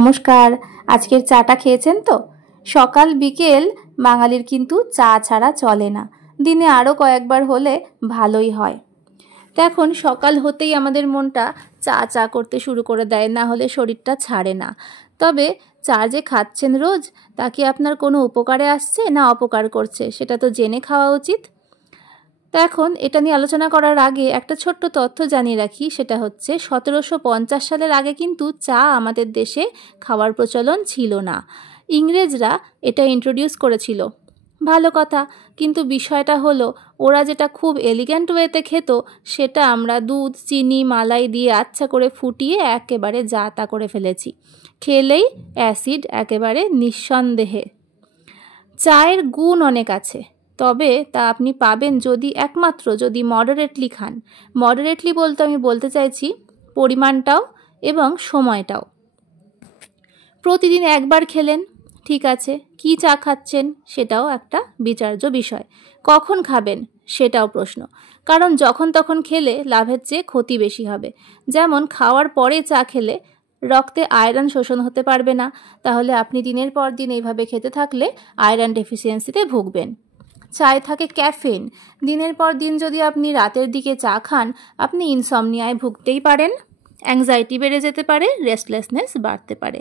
নমস্কার। আজকের চাটা খেয়েছেন তো? সকাল বিকেল বাঙালির কিন্তু চা ছাড়া চলে না। দিনে আরও কয়েকবার হলে ভালোই হয়। তো এখন সকাল হতেই আমাদের মনটা চা চা করতে শুরু করে দেয়, না হলে শরীরটা ছাড়ে না। তবে চা যে খাচ্ছেন রোজ, তা কি আপনার কোনো উপকারে আসছে না অপকার করছে, সেটা তো জেনে খাওয়া উচিত। তো এখন এটা নিয়ে আলোচনা করার আগে একটা ছোট্ট তথ্য জানিয়ে রাখি, সেটা হচ্ছে 1750 সালের আগে কিন্তু চা আমাদের দেশে খাওয়ার প্রচলন ছিল না। ইংরেজরা এটা ইন্ট্রোডিউস করেছিল, ভালো কথা। কিন্তু বিষয়টা হলো, ওরা যেটা খুব এলিগ্যান্ট ওয়েতে খেত, সেটা আমরা দুধ, চিনি, মালাই দিয়ে আচ্ছা করে ফুটিয়ে একেবারে যা তা করে ফেলেছি। খেলেই অ্যাসিড একেবারে নিঃসন্দেহে। চায়ের গুণ অনেক আছে, তবে তা আপনি পাবেন একমাত্র যদি মডারেটলি খান। মডারেটলি বলতে আমি বলতে চাইছি পরিমাণটাও এবং সময়টাও। প্রতিদিন একবার খেলেন, ঠিক আছে। কি চা খাচ্ছেন সেটাও একটা বিচার্য বিষয়। কখন খাবেন সেটাও প্রশ্ন, কারণ যখন তখন খেলে লাভের চেয়ে ক্ষতি বেশি হবে। যেমন খাওয়ার পরে চা খেলে রক্তে আয়রন শোষণ হতে পারবে না, তাহলে আপনি দিনের পর দিন এইভাবে খেতে থাকলে আয়রন ডেফিসিয়েন্সিতে ভুগবেন। চায়ে থাকে ক্যাফেইন। দিনের পর দিন যদি আপনি রাতের দিকে চা খান, আপনি ইনসমনিয়ায় ভুগতেই পারেন, অ্যাংজাইটি বেড়ে যেতে পারে, রেস্টলেসনেস বাড়তে পারে।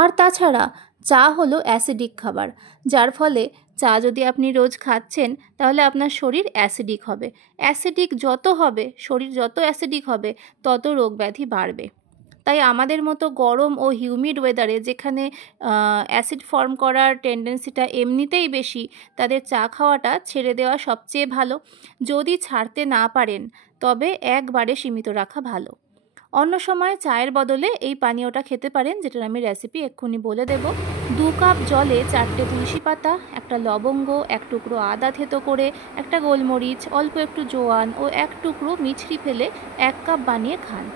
আর তাছাড়া চা হলো অ্যাসিডিক খাবার, যার ফলে চা যদি আপনি রোজ খাচ্ছেন তাহলে আপনার শরীর অ্যাসিডিক হবে। অ্যাসিডিক যত হবে, শরীর যত অ্যাসিডিক হবে, তত রোগ ব্যাধি বাড়বে। তাই আমাদের মতো গরম ও হিউমিড ওয়েদারে, যেখানে অ্যাসিড ফর্ম করার টেন্ডেন্সিটা এমনিতেই বেশি, তাদের চা খাওয়াটা ছেড়ে দেওয়া সবচেয়ে ভালো। যদি ছাড়তে না পারেন তবে একবারে সীমিত রাখা ভালো। অন্য সময় চায়ের বদলে এই পানীয়টা খেতে পারেন, যেটার আমি রেসিপি এক্ষুনি বলে দেব। 2 কাপ জলে 4টে তুলসী পাতা, একটা লবঙ্গ, 1 টুকরো আদা থেতো করে, একটা গোলমরিচ, অল্প একটু জোয়ান ও 1 টুকরো মিছরি ফেলে 1 কাপ বানিয়ে খান।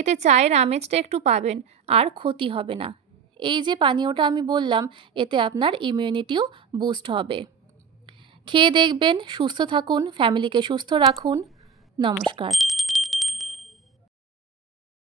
এতে চায়ের আমেজটা একটু পাবেন আর ক্ষতি হবে না। এই যে পানীয়টা আমি বললাম, এতে আপনার ইমিউনিটিও বুস্ট হবে। খেয়ে দেখবেন, সুস্থ থাকুন, ফ্যামিলিকে সুস্থ রাখুন। নমস্কার।